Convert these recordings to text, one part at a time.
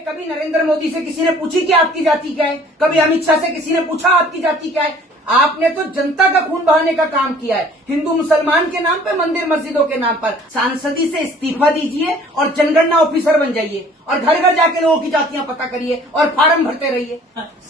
कभी नरेंद्र मोदी से किसी ने पूछी कि आपकी जाति क्या है? कभी अमित शाह से किसी ने पूछा आपकी जाति क्या है? आपने तो जनता का खून बहाने का काम किया है, हिंदू मुसलमान के नाम पे, मंदिर मस्जिदों के नाम पर। सांसदी से इस्तीफा दीजिए और जनगणना ऑफिसर बन जाइए और घर घर जाके लोगों की जातियां पता करिए और फार्म भरते रहिए।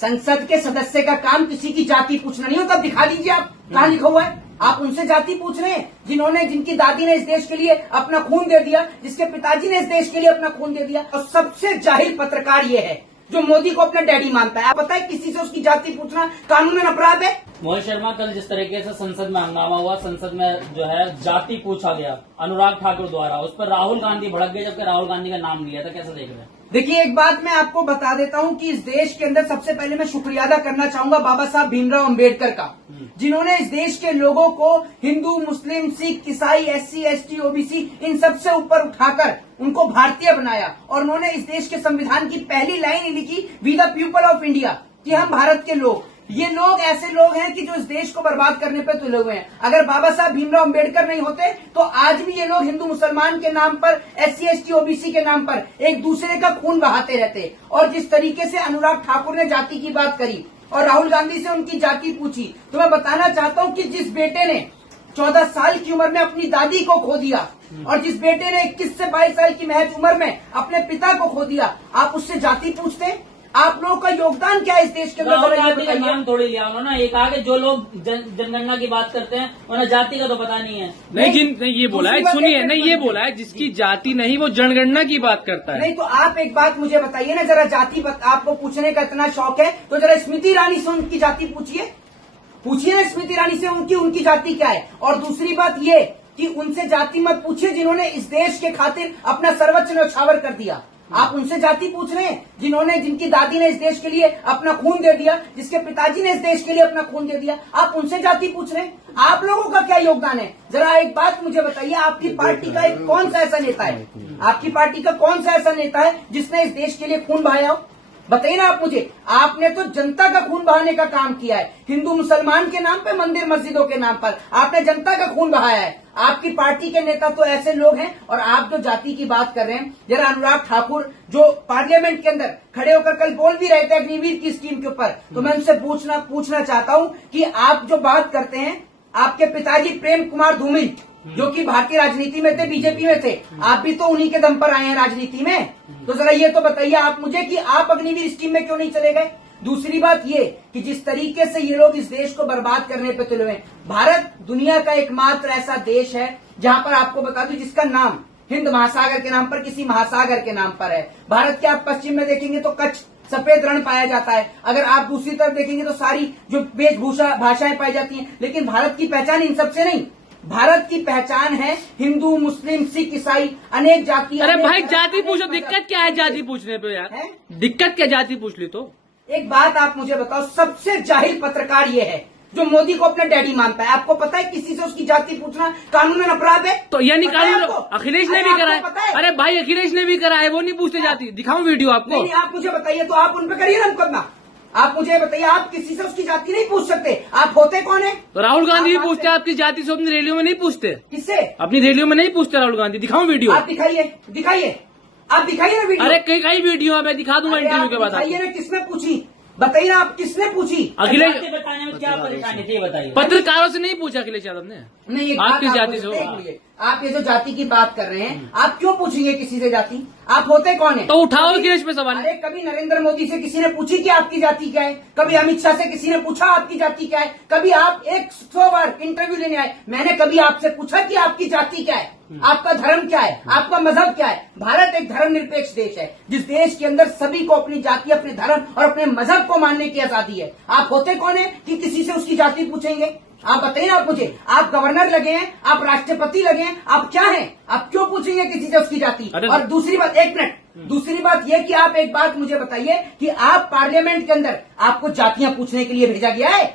संसद के सदस्य का काम किसी की जाति पूछना नहीं होता। दिखा दीजिए आप कहाँ लिखा हुआ है। आप उनसे जाति पूछ रहे हैं जिनकी दादी ने इस देश के लिए अपना खून दे दिया, जिसके पिताजी ने इस देश के लिए अपना खून दे दिया। और सबसे जाहिल पत्रकार ये है जो मोदी को अपना डैडी मानता है। आप पता है किसी से उसकी जाति पूछना कानून में अपराध है। मोहित शर्मा, कल जिस तरीके से संसद में हंगामा हुआ, संसद में जो है जाति पूछा गया अनुराग ठाकुर द्वारा, उस पर राहुल गांधी भड़क गए, जबकि राहुल गांधी का नाम लिया था। कैसे देख रहे हैं? देखिए, एक बात मैं आपको बता देता हूं कि इस देश के अंदर सबसे पहले मैं शुक्रिया अदा करना चाहूंगा बाबा साहब भीमराव अंबेडकर का, जिन्होंने इस देश के लोगों को हिंदू, मुस्लिम, सिख, ईसाई, SC, ST, OBC इन सबसे ऊपर उठाकर उनको भारतीय बनाया। और उन्होंने इस देश के संविधान की पहली लाइन ही लिखी, we the people of India, कि हम भारत के लोग। ये लोग ऐसे लोग हैं कि जो इस देश को बर्बाद करने पे तुले हुए हैं। अगर बाबा साहब भीमराव अंबेडकर नहीं होते तो आज भी ये लोग हिंदू मुसलमान के नाम पर, SC, ST, OBC के नाम पर एक दूसरे का खून बहाते रहते। और जिस तरीके से अनुराग ठाकुर ने जाति की बात करी और राहुल गांधी से उनकी जाति पूछी, तो मैं बताना चाहता हूं कि जिस बेटे ने 14 साल की उम्र में अपनी दादी को खो दिया और जिस बेटे ने 21 से 22 साल की महज उम्र में अपने पिता को खो दिया, आप उससे जाति पूछते? आप लोगों का योगदान क्या है इस देश के अंदर? राहुल गांधी का नाम थोड़ी लिया उन्होंने। एक आगे जो लोग जनगणना की बात करते हैं उन्हें जाति का तो पता नहीं है। नहीं ये बोला है, सुनिए, नहीं ये बोला है जिसकी जाति नहीं वो जनगणना की बात करता है। नहीं तो आप एक बात मुझे बताइए ना, जरा जाति आपको पूछने का इतना शौक है तो जरा स्मृति ईरानी से उनकी जाति पूछिए ना स्मृति ईरानी से उनकी जाति क्या है। और दूसरी बात ये कि उनसे जाति मत पूछिए जिन्होंने इस देश के खातिर अपना सर्वोच्च न्यौछावर कर दिया। आप उनसे जाति पूछ रहे हैं जिनकी दादी ने इस देश के लिए अपना खून दे दिया, जिसके पिताजी ने इस देश के लिए अपना खून दे दिया। आप उनसे जाति पूछ रहे हैं? आप लोगों का क्या योगदान है? जरा एक बात मुझे बताइए, आपकी पार्टी का कौन सा ऐसा नेता है, आपकी पार्टी का कौन सा ऐसा नेता है जिसने इस देश के लिए खून बहाया हो? बताइए ना आप मुझे। आपने तो जनता का खून बहाने का काम किया है, हिंदू मुसलमान के नाम पे, मंदिर मस्जिदों के नाम पर आपने जनता का खून बहाया है। आपकी पार्टी के नेता तो ऐसे लोग हैं। और आप जो जाति की बात कर रहे हैं, जरा अनुराग ठाकुर जो पार्लियामेंट के अंदर खड़े होकर कल बोल भी रहे थे अग्निवीर की स्कीम के ऊपर, तो मैं उनसे पूछना चाहता हूं कि आप जो बात करते हैं, आपके पिताजी प्रेम कुमार धूमिल जो कि भारतीय राजनीति में थे, बीजेपी में थे, आप भी तो उन्हीं के दम पर आए हैं राजनीति में। तो जरा ये तो बताइए आप मुझे कि आप अग्निवीर स्कीम में क्यों नहीं चले गए? दूसरी बात ये कि जिस तरीके से ये लोग इस देश को बर्बाद करने पे तुले हुए हैं, भारत दुनिया का एकमात्र ऐसा देश है जहां पर आपको बता दूं जिसका नाम हिंद महासागर के नाम पर, किसी महासागर के नाम पर है। भारत के आप पश्चिम में देखेंगे तो कच्छ सफेद रण पाया जाता है। अगर आप दूसरी तरफ देखेंगे तो सारी जो वेशभूषा भाषाएं पाई जाती हैं। लेकिन भारत की पहचान इन सबसे नहीं, भारत की पहचान है हिंदू, मुस्लिम, सिख, ईसाई, अनेक जातियां। अरे भाई जाति पूछो, दिक्कत क्या है जाति पूछने पे यार? दिक्कत क्या, जाति पूछ ली तो? एक बात आप मुझे बताओ, सबसे जाहिल पत्रकार ये है जो मोदी को अपना डैडी मानता है। आपको पता है किसी से उसकी जाति पूछना कानून में अपराध है? तो यानी कानून अखिलेश ने भी करा है। अरे भाई अखिलेश ने भी करा है, वो नहीं पूछते जाति। दिखाऊं वीडियो आपको? नहीं, आप मुझे बताइए तो आप उन पे करिए ना मुकदमा। आप मुझे बताइए, आप किसी से उसकी जाति नहीं पूछ सकते। आप होते कौन है? तो राहुल गांधी भी पूछते हैं आपकी जाति से, अपनी रैलियों में नहीं पूछते। किससे? अपनी रैलियों में नहीं पूछते राहुल गांधी। दिखाऊं वीडियो? आप दिखाइए आप दिखाइए ना वीडियो। अरे कई वीडियो मैं दिखा दूंगा इंटरव्यू के बाद। दिखाइए ना, किसने पूछी? बताइए ना आप, किसने पूछी? अखिलेश बताने में क्या परेशानी थी बताइए। पत्रकारों से नहीं पूछा अखिलेश यादव ने। नहीं, आप किस जाति से हो? आप ये जो जाति की बात कर रहे हैं, आप क्यों पूछेंगे किसी से जाति? आप होते कौन है? तो उठाओ अखिलेश पे सवाल। अरे कभी नरेंद्र मोदी से किसी ने पूछी कि आपकी जाति क्या है? कभी अमित शाह से किसी ने पूछा आपकी जाति क्या है? कभी आप 100 बार इंटरव्यू लेने आए, मैंने कभी आपसे पूछा कि आपकी जाति क्या है, आपका धर्म क्या है, आपका मजहब क्या है? भारत एक धर्मनिरपेक्ष देश है, जिस देश के अंदर सभी को अपनी जाति, अपने धर्म और अपने मजहब को मानने की आजादी है। आप होते कौन है कि किसी से उसकी जाति पूछेंगे? आप बताइए ना आप मुझे। आप गवर्नर लगे हैं, आप राष्ट्रपति लगे हैं, आप क्या हैं? आप क्यों पूछेंगे किसी से उसकी जाति? और दूसरी बात, एक मिनट, दूसरी बात यह कि आप एक बात मुझे बताइए कि आप पार्लियामेंट के अंदर आपको जातियां पूछने के लिए भेजा गया है?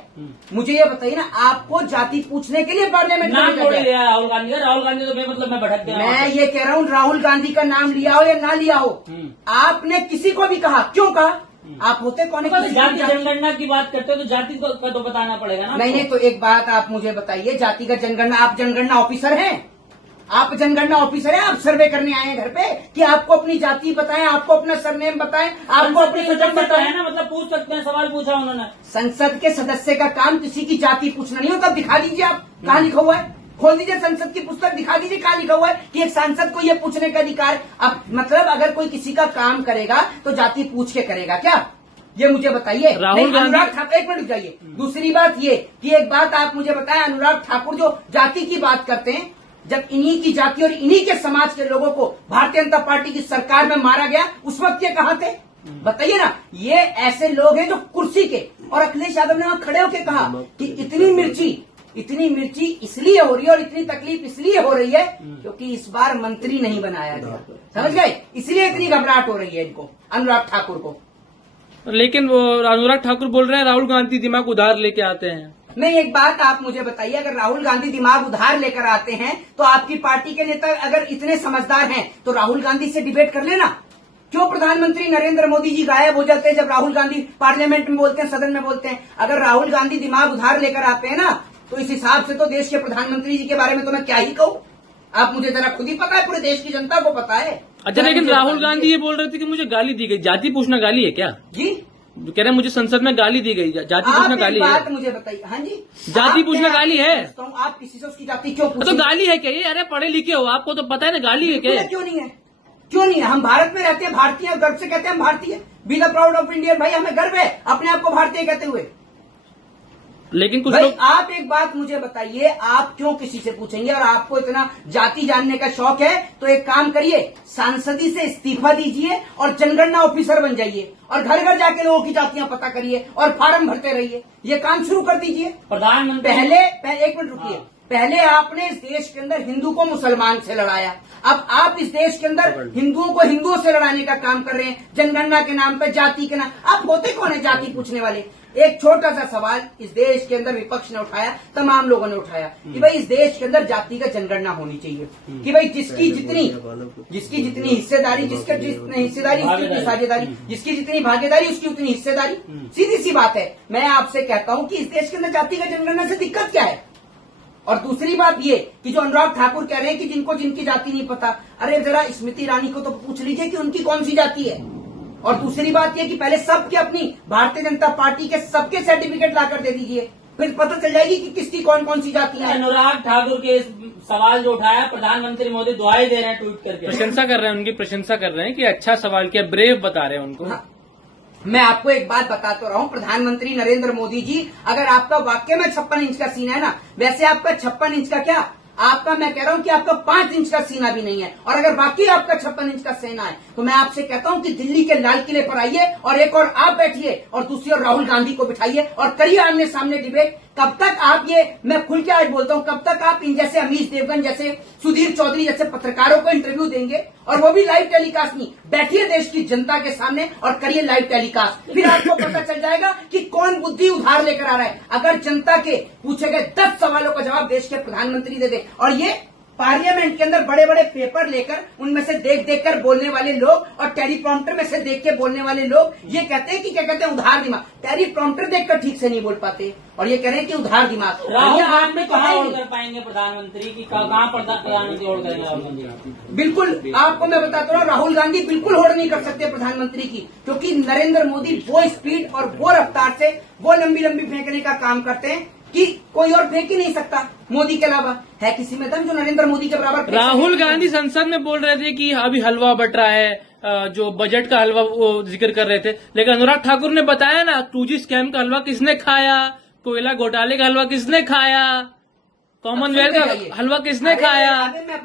मुझे ये बताइए ना, आपको जाति पूछने के लिए पार्लियामेंट में भेजा गया? राहुल गांधी तो मतलब मैं भटक गया। मैं ये कह रहा हूँ, राहुल गांधी का नाम लिया हो या ना लिया हो, आपने किसी को भी कहा, क्यों कहा? आप होते कौन है? जाति जनगणना की बात करते हो तो जाति का तो बताना पड़ेगा ना। नहीं, तो एक बात आप मुझे बताइए, जाति का जनगणना, आप जनगणना ऑफिसर हैं? आप जनगणना ऑफिसर हैं, आप सर्वे करने आए हैं घर पे कि आपको अपनी जाति बताएं, आपको अपना सरनेम बताएं, आपको अपनी सदस्य सदस्य बताएं। है ना, मतलब पूछ सकते हैं, सवाल पूछा उन्होंने। संसद के सदस्य का काम किसी की जाति पूछना नहीं होता। दिखा दीजिए आप कहाँ लिखा हुआ है, खोल दीजिए संसद की पुस्तक, दिखा दीजिए कहाँ लिखा हुआ है कि एक सांसद को यह पूछने का अधिकार। अब मतलब अगर कोई किसी का काम करेगा तो जाति पूछ के करेगा क्या, ये मुझे बताइए। राहुल गांधी अनुराग ठाकुर, एक मिनट जाइए। दूसरी बात ये कि एक बात आप मुझे बताएं, अनुराग ठाकुर जो जाति की बात करते हैं, जब इन्हीं की जाति और इन्हीं के समाज के लोगों को भारतीय जनता पार्टी की सरकार में मारा गया, उस वक्त ये कहाँ थे बताइए ना। ये ऐसे लोग हैं जो कुर्सी के, और अखिलेश यादव ने वहां खड़े होकर कहा कि इतनी मिर्ची इसलिए हो रही है और इतनी तकलीफ इसलिए हो रही है क्योंकि इस बार मंत्री नहीं बनाया गया, समझ गए, इसलिए इतनी घबराहट हो रही है इनको, अनुराग ठाकुर को। लेकिन वो अनुराग ठाकुर बोल रहे हैं राहुल गांधी दिमाग उधार लेके आते हैं। नहीं, एक बात आप मुझे बताइए, अगर राहुल गांधी दिमाग उधार लेकर आते हैं तो आपकी पार्टी के नेता अगर इतने समझदार हैं तो राहुल गांधी से डिबेट कर लेना। क्यों प्रधानमंत्री नरेंद्र मोदी जी गायब हो जाते हैं जब राहुल गांधी पार्लियामेंट में बोलते हैं, सदन में बोलते हैं। अगर राहुल गांधी दिमाग उधार लेकर आते हैं ना, तो इस हिसाब से तो देश के प्रधानमंत्री जी के बारे में तो मैं क्या ही कहूँ। आप मुझे जरा खुद ही पता है, पूरे देश की जनता को पता है। अच्छा, लेकिन राहुल गांधी ये बोल रहे थे कि मुझे गाली दी गई। जाति पूछना गाली है क्या जी? कह रहे हैं मुझे संसद में गाली दी गई। जाति पूछना गाली है? बात मुझे बताइए। हाँ जी, जाति पूछना गाली है? आप किसी से उसकी जाति क्यों तो पूछेंगे? गाली है क्या ये? अरे पढ़े लिखे हो, आपको तो पता है ना गाली है क्या? क्यों नहीं है, क्यों नहीं है? हम भारत में रहते हैं, भारतीय, गर्व से कहते हैं हम भारतीय। Be the proud of Indian. भाई हमें गर्व है अपने आप को भारतीय कहते हुए। लेकिन कुछ भाई लोग आप एक बात मुझे बताइए, आप क्यों किसी से पूछेंगे? और आपको इतना जाति जानने का शौक है तो एक काम करिए, सांसदी से इस्तीफा दीजिए और जनगणना ऑफिसर बन जाइए और घर घर जाके लोगों की जातियां पता करिए और फार्म भरते रहिए। ये काम शुरू कर दीजिए। प्रधानमंत्री पहले एक मिनट रुकिए। पहले आपने इस देश के अंदर हिंदू को मुसलमान से लड़ाया, अब आप इस देश के अंदर हिंदुओं को हिंदुओं से लड़ाने का काम कर रहे हैं जनगणना के नाम पर, जाति के नाम। आप होते कौन है जाति पूछने वाले? एक छोटा सा सवाल इस देश के अंदर विपक्ष ने उठाया, तमाम लोगों ने उठाया कि भाई इस देश के अंदर जाति का जनगणना होनी चाहिए, कि भाई जिसकी जितनी हिस्सेदारी, जिसकी जितनी हिस्सेदारी उसकी उतनी साझेदारी, जिसकी जितनी भागीदारी उसकी उतनी हिस्सेदारी। सीधी सी बात है। मैं आपसे कहता हूं कि इस देश के अंदर जाति का जनगणना से दिक्कत क्या है? और दूसरी बात ये कि जो अनुराग ठाकुर कह रहे हैं कि जिनको जिनकी जाति नहीं पता, अरे जरा स्मृति ईरानी को तो पूछ लीजिए कि उनकी कौन सी जाति है। और दूसरी बात ये कि पहले सबके अपनी भारतीय जनता पार्टी के सबके सर्टिफिकेट लाकर दे दीजिए, फिर पता चल जाएगी कि किसकी कौन कौन सी जाति है। अनुराग ठाकुर के इस सवाल जो उठाया, प्रधानमंत्री मोदी दुआई दे रहे हैं ट्वीट करके, प्रशंसा कर रहे हैं, उनकी प्रशंसा कर रहे हैं कि अच्छा सवाल किया, ब्रेव बता रहे हैं उनको। हाँ, मैं आपको एक बात बताता रहा हूं, प्रधानमंत्री नरेंद्र मोदी जी, अगर आपका वाकई में 56 इंच का सीना है ना, वैसे आपका 56 इंच का क्या, आपका मैं कह रहा हूं कि आपका 5 इंच का सीना भी नहीं है। और अगर वाकई आपका 56 इंच का सीना है तो मैं आपसे कहता हूं कि दिल्ली के लाल किले पर आइए और एक और आप बैठिए और दूसरी ओर राहुल गांधी को बिठाइए और करिए आमने सामने डिबेट। कब तक आप ये, मैं खुल के आज बोलता हूं, कब तक आप इन जैसे अमीश देवगन जैसे, सुधीर चौधरी जैसे पत्रकारों को इंटरव्यू देंगे, और वो भी लाइव टेलीकास्ट नहीं। बैठिए देश की जनता के सामने और करिए लाइव टेलीकास्ट, फिर आपको पता चल जाएगा कि कौन बुद्धि उधार लेकर आ रहा है। अगर जनता के पूछे गए 10 सवालों का जवाब देश के प्रधानमंत्री दे दे, और ये पार्लियामेंट के अंदर बड़े बड़े पेपर लेकर उनमें से देख देख कर बोलने वाले लोग और टेलीप्रॉम्प्टर में से देख के बोलने वाले लोग ये कहते हैं कि क्या कहते हैं, उधार दिमाग। टेलीप्रॉम्प्टर देखकर ठीक से नहीं बोल पाते और ये कह रहे हैं कि उधार दिमाग। राहुल गांधी कहाँ होल्ड कर पाएंगे प्रधानमंत्री की, कहाँ प्रधानमंत्री होल्ड करेंगे राहुल गांधी? बिल्कुल, आपको मैं बताता हूँ, राहुल गांधी बिल्कुल होल्ड नहीं कर सकते प्रधानमंत्री की, क्योंकि नरेंद्र मोदी वो स्पीड और वो रफ्तार से वो लंबी लंबी फेंकने का काम करते हैं कि कोई और फेंक ही नहीं सकता मोदी के अलावा। है किसी में दम जो नरेंद्र मोदी के बराबर? राहुल गांधी संसद में बोल रहे थे कि अभी हलवा बट रहा है, जो बजट का हलवा वो जिक्र कर रहे थे, लेकिन अनुराग ठाकुर ने बताया ना 2G स्कैम का हलवा किसने खाया, कोयला घोटाले का हलवा किसने खाया, कॉमनवेल्थ का हलवा किसने खाया।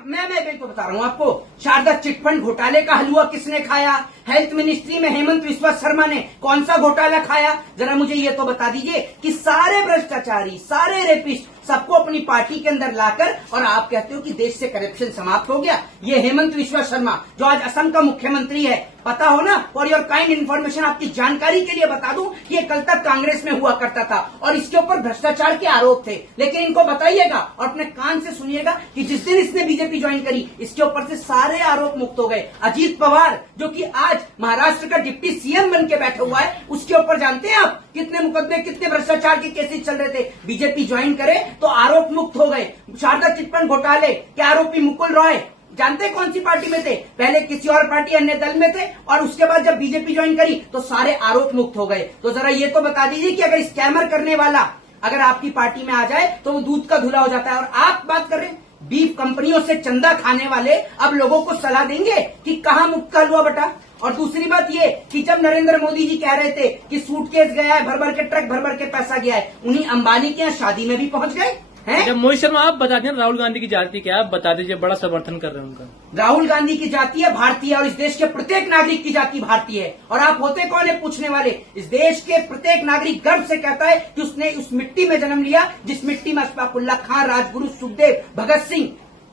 मैं तो बता रहा हूँ आपको, शारदा चिटफंड घोटाले का हलवा किसने खाया, हेल्थ मिनिस्ट्री में हेमंत विश्वा शर्मा ने कौन सा घोटाला खाया, जरा मुझे ये तो बता दीजिए कि सारे भ्रष्टाचारी, सारे रेपिस्ट सबको अपनी पार्टी के अंदर लाकर, और आप कहते हो कि देश से करप्शन समाप्त हो गया। ये हेमंत विश्वा शर्मा जो आज असम का मुख्यमंत्री है, पता हो ना, फॉर योर काइंड इन्फॉर्मेशन, आपकी जानकारी के लिए बता दूं कि ये कल तक कांग्रेस में हुआ करता था और इसके ऊपर भ्रष्टाचार के आरोप थे। लेकिन इनको बताइएगा और अपने कान से सुनिएगा कि जिस दिन इसने बीजेपी ज्वाइन करी, इसके ऊपर से सारे आरोप मुक्त हो गए। अजीत पवार जो कि आज महाराष्ट्र का डिप्टी सीएम बन के बैठा हुआ है, उसके ऊपर जानते हैं आप कितने मुकदमे, कितने भ्रष्टाचार के केसेस चल रहे थे। बीजेपी ज्वाइन करे तो आरोप मुक्त हो गए। शारदा चिटफंड घोटाले के आरोपी मुकुल रॉय जानते हैं कौन सी पार्टी में थे? पहले किसी और पार्टी अन्य दल में थे, और उसके बाद जब बीजेपी ज्वाइन करी तो सारे आरोप मुक्त हो गए। तो जरा ये तो बता दीजिए कि अगर स्कैमर करने वाला अगर आपकी पार्टी में आ जाए तो वो दूध का धुला हो जाता है। और आप बात कर रहे हैं बीफ कंपनियों से चंदा खाने वाले अब लोगों को सलाह देंगे कि कहां मुफ्त का हलवा बटा। और दूसरी बात ये कि जब नरेंद्र मोदी जी कह रहे थे कि सूटकेस गया है, भर भर के ट्रक, भर भर के पैसा गया है, उन्हीं अंबानी के यहाँ शादी में भी पहुंच गए हैं। जब मोहित शर्मा आप बता दीजिए राहुल गांधी की जाति क्या है, आप बता दीजिए, बड़ा समर्थन कर रहे हैं उनका। राहुल गांधी की जाति है भारतीय, और इस देश के प्रत्येक नागरिक की जाति भारतीय है। और आप होते कौन है पूछने वाले? इस देश के प्रत्येक नागरिक गर्व से कहता है कि उसने उस मिट्टी में जन्म लिया जिस मिट्टी में अशफाकुल्लाह खां, राजगुरु, सुखदेव, भगत सिंह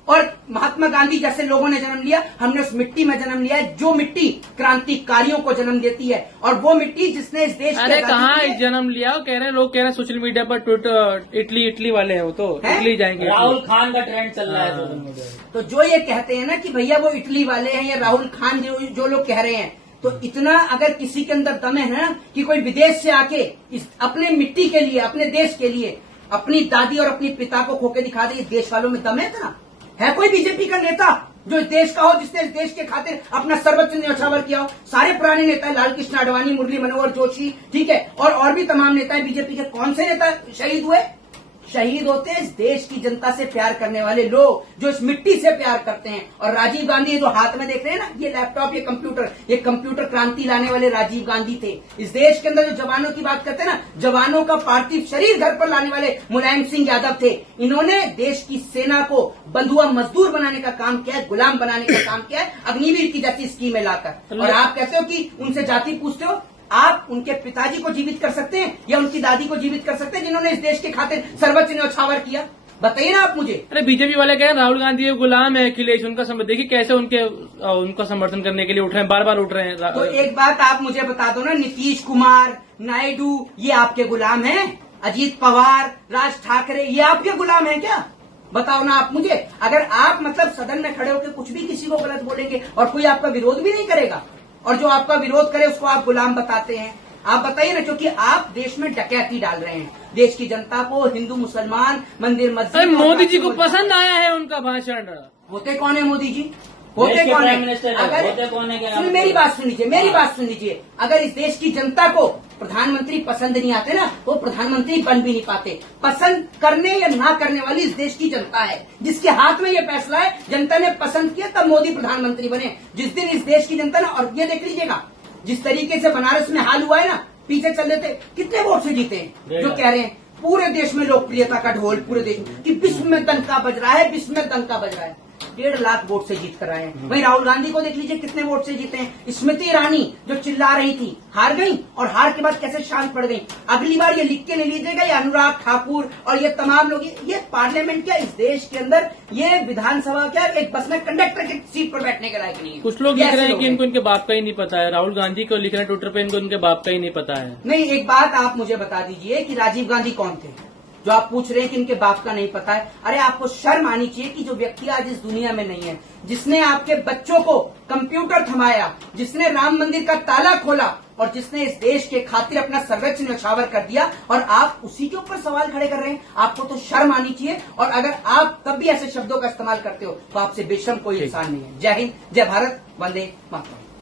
और महात्मा गांधी जैसे लोगों ने जन्म लिया। हमने उस मिट्टी में जन्म लिया है जो मिट्टी क्रांतिकारियों को जन्म देती है, और वो मिट्टी जिसने इस देश अरे कहाँ जन्म लिया? वो कह रहे हैं, लोग कह रहे हैं सोशल मीडिया पर ट्विटर इटली वाले हैं, वो तो इटली जाएंगे। राहुल खान का ट्रेंड चल रहा है सोशल मीडिया पे। तो जो ये कहते हैं ना कि भैया वो इटली वाले हैं या राहुल खान, जो लोग कह रहे हैं, तो इतना अगर किसी के अंदर दम है ना कि कोई विदेश से आके अपने मिट्टी के लिए, अपने देश के लिए अपनी दादी और अपने पिता को खोके दिखा दे, इस देश वालों में दम है इतना? है कोई बीजेपी का नेता जो इस देश का हो, जिसने इस देश के खातिर अपना सर्वोच्च न्यौछावर किया हो? सारे पुराने नेता, लाल कृष्ण आडवाणी, मुरली मनोहर जोशी, ठीक है, और भी तमाम नेता हैं बीजेपी के। कौन से नेता शहीद हुए? शहीद होते हैं इस देश की जनता से प्यार करने वाले लोग, जो इस मिट्टी से प्यार करते हैं। और राजीव गांधी जो हाथ में देख रहे हैं ना, ये लैपटॉप, ये कंप्यूटर क्रांति लाने वाले राजीव गांधी थे। इस देश के अंदर जो जवानों की बात करते हैं ना, जवानों का पार्थिव शरीर घर पर लाने वाले मुलायम सिंह यादव थे। इन्होंने देश की सेना को बंधुआ मजदूर बनाने का काम किया है, गुलाम बनाने का काम किया है, अग्निवीर की जैसी स्कीमें लाकर। और आप कहते हो कि उनसे जाति पूछते हो? आप उनके पिताजी को जीवित कर सकते हैं या उनकी दादी को जीवित कर सकते हैं जिन्होंने इस देश के खातिर सर्वोच्च न्यौछावर किया? बताइए ना आप मुझे। अरे बीजेपी वाले कह रहे हैं राहुल गांधी गुलाम है अखिलेश, उनका देखिए कैसे उनका समर्थन करने के लिए उठ रहे हैं, बार बार उठ रहे हैं। तो एक बात आप मुझे बता दो ना, नीतीश कुमार, नायडू, ये आपके गुलाम हैं? अजीत पवार, राज ठाकरे, ये आपके गुलाम हैं क्या? बताओ ना आप मुझे। अगर आप मतलब सदन में खड़े होकर कुछ भी किसी को गलत बोलेंगे और कोई आपका विरोध भी नहीं करेगा, और जो आपका विरोध करे उसको आप गुलाम बताते हैं, आप बताइए ना। क्योंकि आप देश में डकैती डाल रहे हैं, देश की जनता को, हिंदू मुसलमान, मंदिर मस्जिद। मोदी जी को पसंद आया है उनका भाषण। होते कौन है मोदी जी? होते कौन है? अगर मेरी बात सुन लीजिए, मेरी बात सुन लीजिए। अगर इस देश की जनता को प्रधानमंत्री पसंद नहीं आते ना, तो प्रधानमंत्री बन भी नहीं पाते। पसंद करने या ना करने वाली इस देश की जनता है, जिसके हाथ में ये फैसला है। जनता ने पसंद किया तब मोदी प्रधानमंत्री बने। जिस दिन इस देश की जनता ना, और ये देख लीजिएगा जिस तरीके से बनारस में हाल हुआ है ना, पीछे चल रहे थे, कितने वोट से जीते हैं? जो कह रहे हैं पूरे देश में लोकप्रियता का ढोल, पूरे देश में कि विश्व में डंका बज रहा है, विश्व में डंका बज रहा है। 1.5 लाख वोट से जीत कर आए हैं। वहीं राहुल गांधी को देख लीजिए कितने वोट से जीते हैं। स्मृति ईरानी जो चिल्ला रही थी, हार गई, और हार के बाद कैसे शांत पड़ गई। अगली बार ये लिख के नहीं लीजिएगा, ये अनुराग ठाकुर और ये तमाम लोग, ये पार्लियामेंट क्या, इस देश के अंदर ये विधानसभा क्या, एक बस में कंडक्टर की सीट पर बैठने के लायक नहीं है। कुछ लोग लिख रहे हैं कि इनको इनके बाप का ही नहीं पता है। राहुल गांधी को लिख रहे हैं ट्विटर पे, इनको इनके बाप का ही नहीं पता है। नहीं, एक बात आप मुझे बता दीजिए कि राजीव गांधी कौन थे जो आप पूछ रहे हैं कि इनके बाप का नहीं पता है? अरे आपको शर्म आनी चाहिए कि जो व्यक्ति आज इस दुनिया में नहीं है, जिसने आपके बच्चों को कंप्यूटर थमाया, जिसने राम मंदिर का ताला खोला, और जिसने इस देश के खातिर अपना सर्वोच्च न्यौछावर कर दिया, और आप उसी के ऊपर सवाल खड़े कर रहे हैं। आपको तो शर्म आनी चाहिए। और अगर आप तब भी ऐसे शब्दों का इस्तेमाल करते हो तो आपसे बेशर्म कोई इंसान नहीं है। जय हिंद, जय भारत, वंदे मातरम।